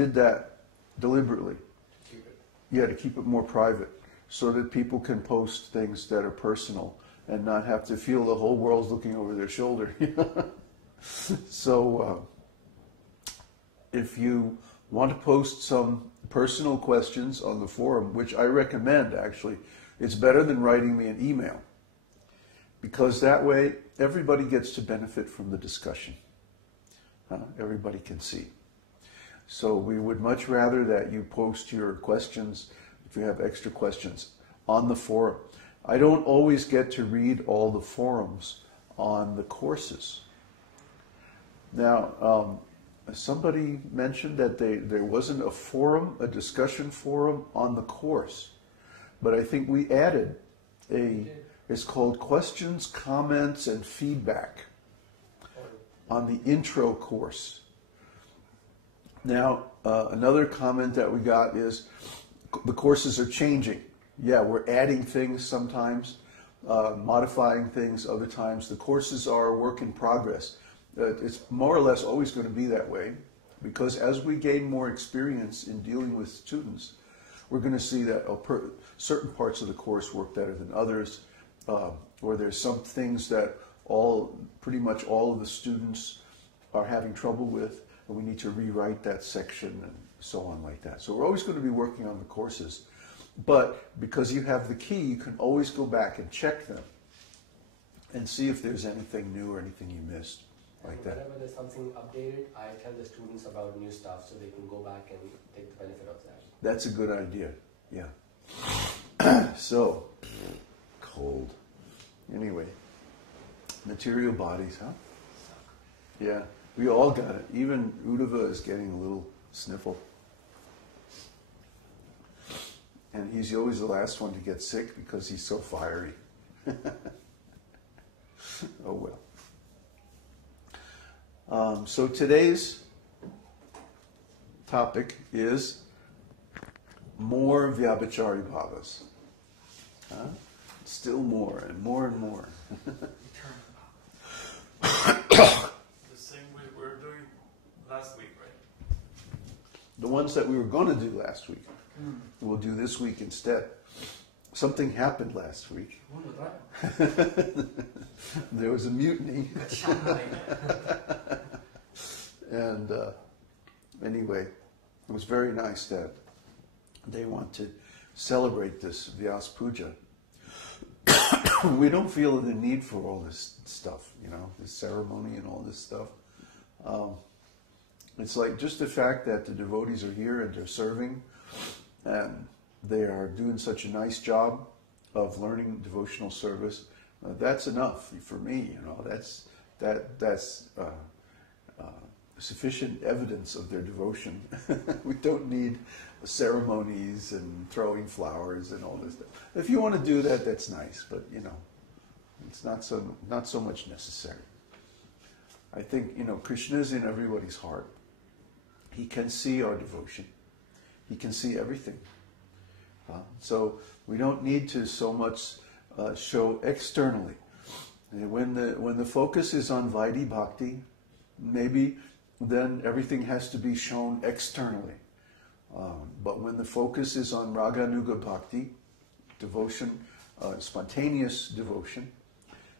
did that deliberately. Yeah, to keep it more private, so that people can post things that are personal and not have to feel the whole world's looking over their shoulder. So if you want to post some personal questions on the forum, which I recommend actually, it's better than writing me an email, because that way everybody gets to benefit from the discussion. Everybody can see. So we would much rather that you post your questions, if you have extra questions, on the forum. I don't always get to read all the forums on the courses. Now, somebody mentioned that there wasn't a forum, a discussion forum on the course, but I think we added it's called Questions, Comments, and Feedback on the intro course. Now, another comment that we got is the courses are changing. Yeah, we're adding things sometimes, modifying things other times. The courses are a work in progress. It's more or less always going to be that way, because as we gain more experience in dealing with students, we're going to see that certain parts of the course work better than others, or there's some things that pretty much all of the students are having trouble with, and we need to rewrite that section and so on like that. So we're always going to be working on the courses, but because you have the key, you can always go back and check them and see if there's anything new or anything you missed. Like that. Whenever there's something updated, I tell the students about new stuff so they can go back and take the benefit of that. That's a good idea, yeah. So, cold. Anyway, material bodies, huh? Yeah, we all got it. Even Uddhava is getting a little sniffle. And he's always the last one to get sick because he's so fiery. Oh well. So today's topic is more Vyabhicāri-bhāvas. Still more and more and more. The same we were doing last week, right? The ones that we were going to do last week, we'll do this week instead. Something happened last week. There was a mutiny. And anyway, it was very nice that they want to celebrate this Vyas Puja. We don't feel the need for all this stuff, this ceremony and all this stuff. It's like just the fact that the devotees are here and they're serving, and they are doing such a nice job of learning devotional service. That's enough for me. That's sufficient evidence of their devotion. We don't need ceremonies and throwing flowers and all this stuff. If you want to do that, that's nice, but it's not so much necessary. I think Krishna is in everybody's heart. He can see our devotion. He can see everything. So we don't need to so much show externally. And when the focus is on Vaidhi Bhakti, maybe then everything has to be shown externally. But when the focus is on Raganuga Bhakti, devotion, spontaneous devotion,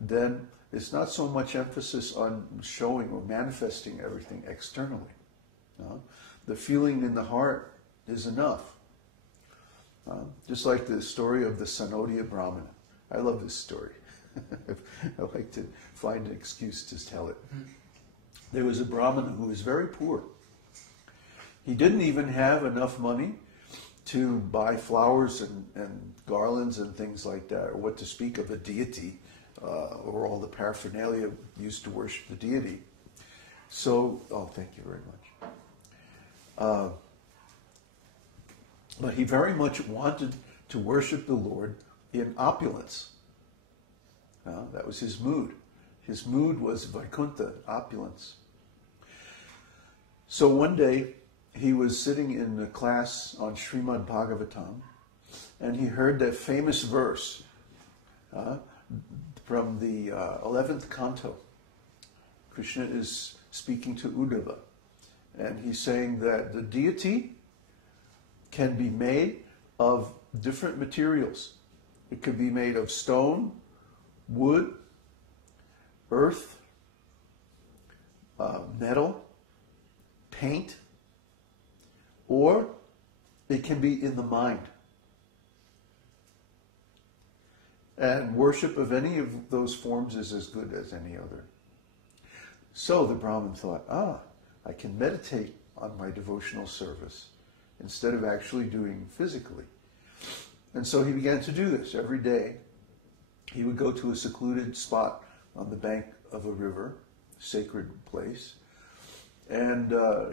then it's not so much emphasis on showing or manifesting everything externally. The feeling in the heart is enough. Just like the story of the Sanodiya Brahmana. I love this story. I like to find an excuse to tell it. There was a Brahmana who was very poor. He didn't even have enough money to buy flowers and garlands and things like that, or what to speak of a deity, or all the paraphernalia used to worship the deity. So, thank you very much. But he very much wanted to worship the Lord in opulence. That was his mood. His mood was Vaikuntha, opulence. So one day, he was sitting in a class on Srimad Bhagavatam, and he heard that famous verse from the 11th canto. Krishna is speaking to Uddhava, And he's saying that the deity can be made of different materials. It could be made of stone, wood, earth, metal, paint, or it can be in the mind. And worship of any of those forms is as good as any other. So the Brahmin thought, I can meditate on my devotional service instead of actually doing physically. And so he began to do this every day. He would go to a secluded spot on the bank of a river, sacred place, and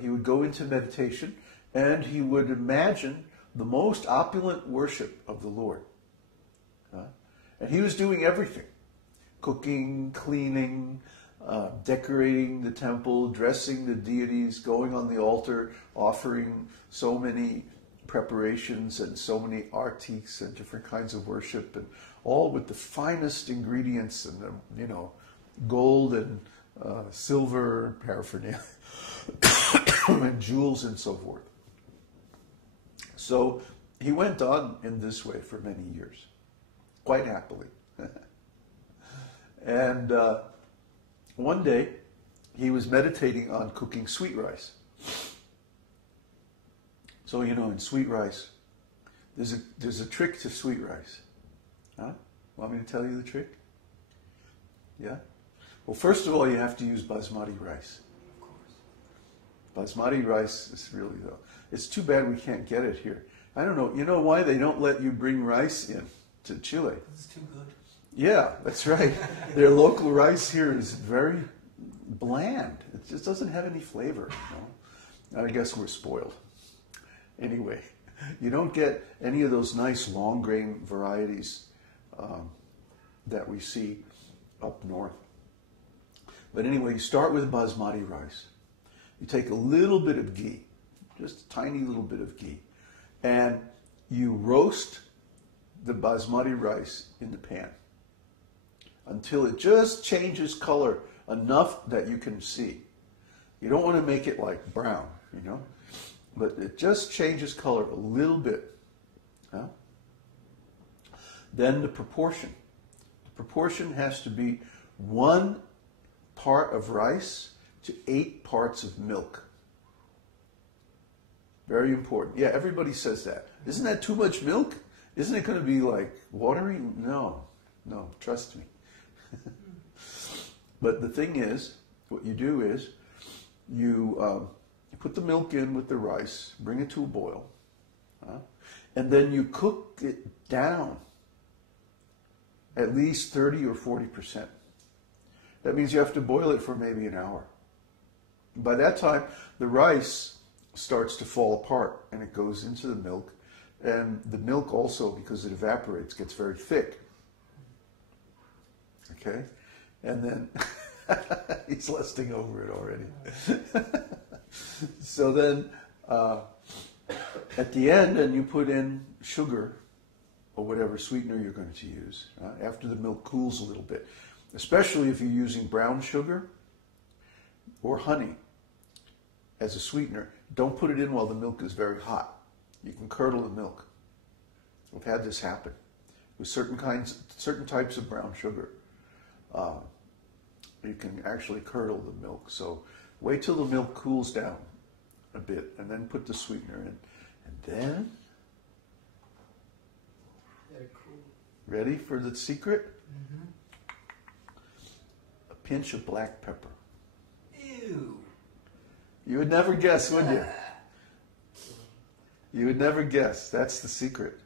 he would go into meditation, and he would imagine the most opulent worship of the Lord. And he was doing everything: cooking, cleaning, decorating the temple, dressing the deities, going on the altar, offering so many preparations and so many artiks and different kinds of worship, and all with the finest ingredients and gold and silver paraphernalia and jewels and so forth. So he went on in this way for many years, quite happily. And one day he was meditating on cooking sweet rice. So, in sweet rice, there's a trick to sweet rice. Want me to tell you the trick? Yeah? Well, first of all, you have to use basmati rice. Of course. Basmati rice is really, though, it's too bad we can't get it here. I don't know. You know why they don't let you bring rice in to Chile? It's too good. Yeah, that's right. Their local rice here is very bland. It just doesn't have any flavor. I guess we're spoiled. Anyway, you don't get any of those nice long grain varieties that we see up north. But anyway, you start with basmati rice. You take a little bit of ghee, just a tiny little bit of ghee, and you roast the basmati rice in the pan until it just changes color enough that you can see. You don't want to make it like brown, but it just changes color a little bit. Then the proportion. The proportion has to be 1 part of rice to 8 parts of milk. Very important. Yeah, everybody says that. Isn't that too much milk? Isn't it going to be like watery? No, trust me. But the thing is, what you do is, you put the milk in with the rice, bring it to a boil, and then you cook it down at least 30 or 40%. That means you have to boil it for maybe an hour. By that time, the rice starts to fall apart and it goes into the milk. And the milk also, because it evaporates, gets very thick. Okay? And then, he's lusting over it already. So then, at the end, and you put in sugar, or whatever sweetener you're going to use, after the milk cools a little bit. Especially if you're using brown sugar or honey as a sweetener. Don't put it in while the milk is very hot. You can curdle the milk. We've had this happen with certain types of brown sugar. You can actually curdle the milk. So wait till the milk cools down a bit and then put the sweetener in. And then, Very cool. ready for the secret? Mm-hmm. A pinch of black pepper. Ew. You would never guess, would you? You would never guess. That's the secret.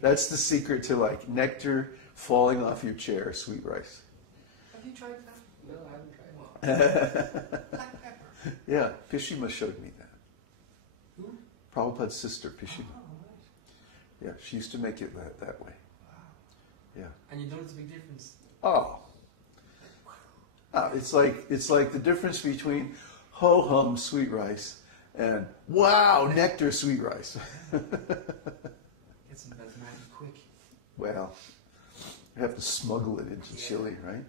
That's the secret to like nectar falling off your chair, sweet rice. Have you tried that? No, I haven't tried it. Black pepper. Yeah, Pishima showed me that. Who? Prabhupada's sister, Pishima. Oh, right. Yeah, she used to make it that way. Wow. Yeah. And you notice a big difference. Oh. It's like the difference between ho-hum sweet rice and wow, nectar sweet rice. Get some basmati quick. Well, you have to smuggle it into Chile, right?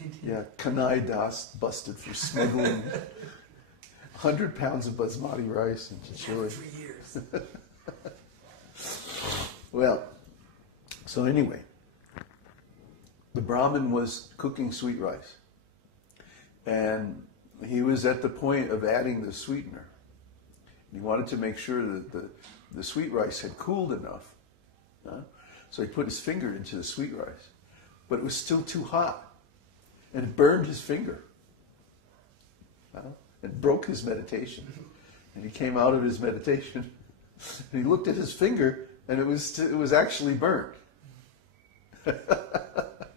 Indeed. Yeah, Kanai Das busted for smuggling 100 pounds of basmati rice and chili. 3 years. Well, so anyway, the Brahmin was cooking sweet rice. And he was at the point of adding the sweetener. He wanted to make sure that the sweet rice had cooled enough. So he put his finger into the sweet rice. But it was still too hot. And it burned his finger. It broke his meditation. And he came out of his meditation and he looked at his finger and it was actually burnt.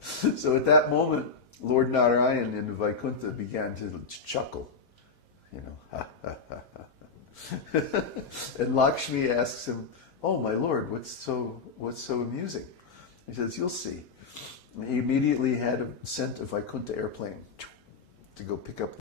So at that moment, Lord Narayan in Vaikuntha began to chuckle. Ha, ha, ha, ha. And Lakshmi asks him, "Oh, my Lord, what's so amusing?" He says, "You'll see." And he immediately sent a Vaikuntha airplane to go pick up